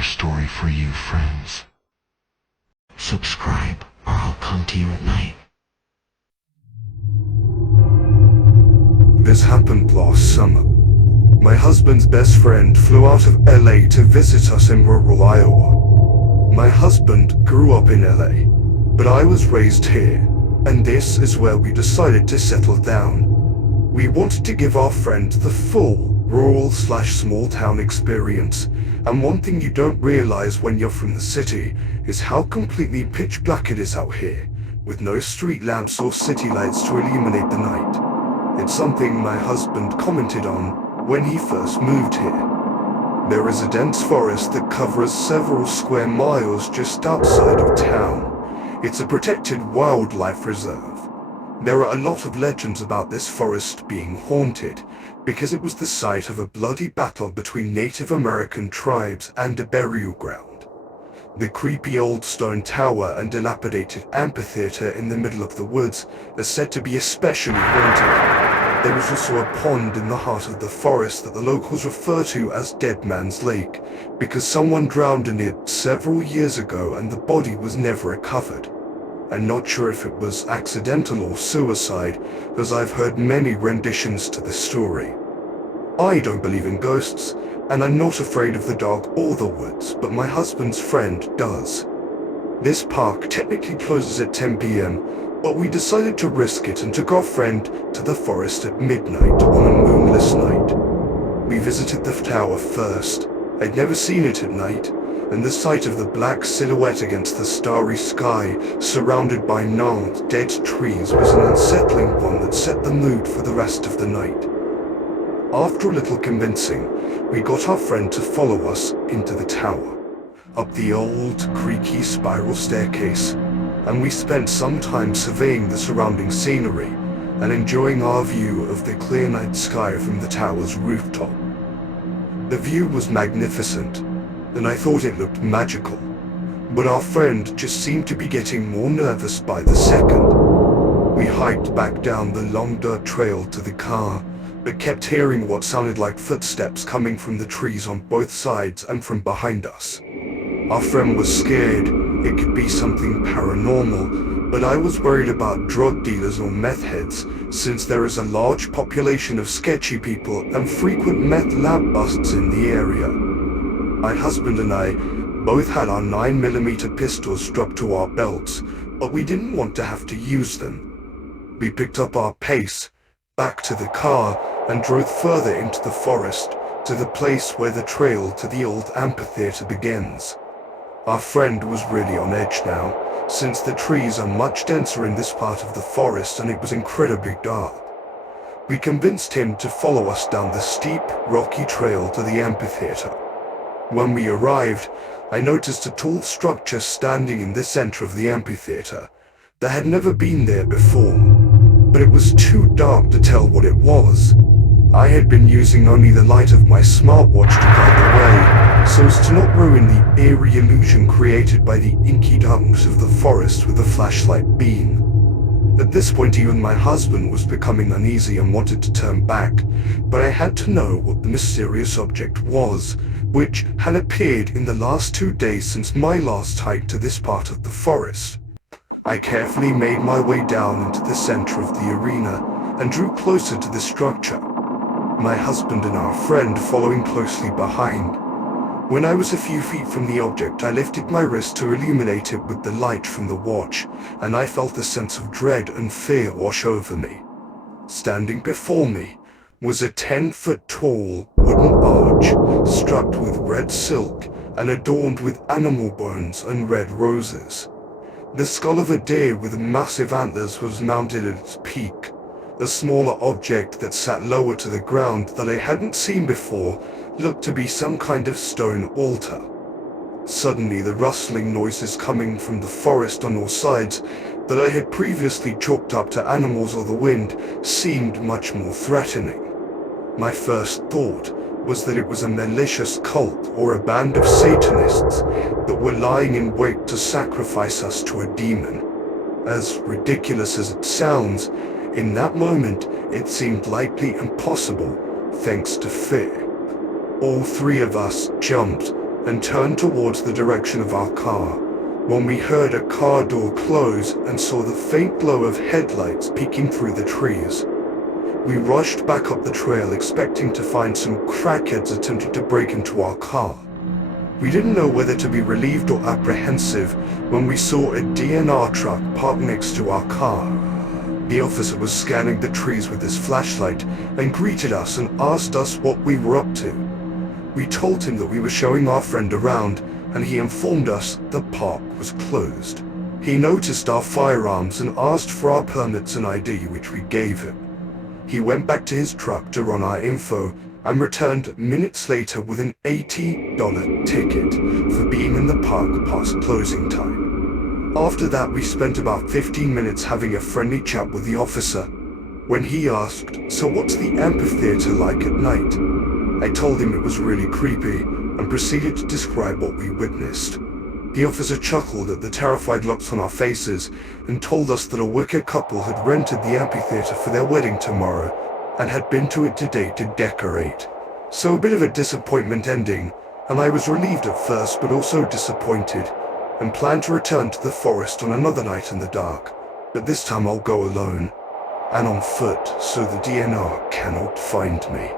another story for you, friends. Subscribe, or I'll come to you at night. This happened last summer. My husband's best friend flew out of LA to visit us in rural Iowa. My husband grew up in LA, but I was raised here, and this is where we decided to settle down. We wanted to give our friend the full rural/small town experience, and one thing you don't realize when you're from the city is how completely pitch black it is out here, with no street lamps or city lights to illuminate the night. It's something my husband commented on when he first moved here. There is a dense forest that covers several square miles just outside of town. It's a protected wildlife reserve. There are a lot of legends about this forest being haunted, because it was the site of a bloody battle between Native American tribes and a burial ground. The creepy old stone tower and dilapidated amphitheater in the middle of the woods are said to be especially haunted. There was also a pond in the heart of the forest that the locals refer to as Dead Man's Lake, because someone drowned in it several years ago and the body was never recovered. I'm not sure if it was accidental or suicide, as I've heard many renditions to this story. I don't believe in ghosts, and I'm not afraid of the dark or the woods, but my husband's friend does. This park technically closes at 10 p.m, but we decided to risk it and took our friend to the forest at midnight on a moonless night. We visited the tower first. I'd never seen it at night, and the sight of the black silhouette against the starry sky, surrounded by gnarled, dead trees, was an unsettling one that set the mood for the rest of the night. After a little convincing, we got our friend to follow us into the tower, up the old, creaky spiral staircase, and we spent some time surveying the surrounding scenery and enjoying our view of the clear night sky from the tower's rooftop. The view was magnificent, and I thought it looked magical, but our friend just seemed to be getting more nervous by the second. We hiked back down the long dirt trail to the car, but kept hearing what sounded like footsteps coming from the trees on both sides and from behind us. Our friend was scared it could be something paranormal, but I was worried about drug dealers or meth heads, since there is a large population of sketchy people and frequent meth lab busts in the area. My husband and I both had our 9mm pistols strapped to our belts, but we didn't want to have to use them. We picked up our pace, back to the car, and drove further into the forest, to the place where the trail to the old amphitheater begins. Our friend was really on edge now, since the trees are much denser in this part of the forest and it was incredibly dark. We convinced him to follow us down the steep, rocky trail to the amphitheater. When we arrived, I noticed a tall structure standing in the center of the amphitheater that had never been there before, but it was too dark to tell what it was. I had been using only the light of my smartwatch to guide the way, so as to not ruin the eerie illusion created by the inky darkness of the forest with a flashlight beam. At this point, even my husband was becoming uneasy and wanted to turn back, but I had to know what the mysterious object was, which had appeared in the last 2 days since my last hike to this part of the forest. I carefully made my way down into the center of the arena and drew closer to the structure, my husband and our friend following closely behind. When I was a few feet from the object, I lifted my wrist to illuminate it with the light from the watch, and I felt a sense of dread and fear wash over me. Standing before me was a 10-foot tall wooden arch, striped with red silk and adorned with animal bones and red roses. The skull of a deer with massive antlers was mounted at its peak. A smaller object that sat lower to the ground that I hadn't seen before looked to be some kind of stone altar. Suddenly, the rustling noises coming from the forest on all sides that I had previously chalked up to animals or the wind seemed much more threatening. My first thought was that it was a malicious cult or a band of Satanists that were lying in wait to sacrifice us to a demon. As ridiculous as it sounds, in that moment it seemed likely impossible, thanks to fear. All three of us jumped, and turned towards the direction of our car when we heard a car door close and saw the faint glow of headlights peeking through the trees. We rushed back up the trail expecting to find some crackheads attempting to break into our car. We didn't know whether to be relieved or apprehensive when we saw a DNR truck parked next to our car. The officer was scanning the trees with his flashlight and greeted us and asked us what we were up to. We told him that we were showing our friend around, and he informed us the park was closed. He noticed our firearms and asked for our permits and ID, which we gave him. He went back to his truck to run our info and returned minutes later with an $80 ticket for being in the park past closing time. After that, we spent about 15 minutes having a friendly chat with the officer. When he asked, "So what's the amphitheater like at night?" I told him it was really creepy and proceeded to describe what we witnessed. The officer chuckled at the terrified looks on our faces and told us that a wicked couple had rented the amphitheater for their wedding tomorrow and had been to it today to decorate. So a bit of a disappointment ending, and I was relieved at first but also disappointed, and planned to return to the forest on another night in the dark. But this time I'll go alone, and on foot, so the DNR cannot find me.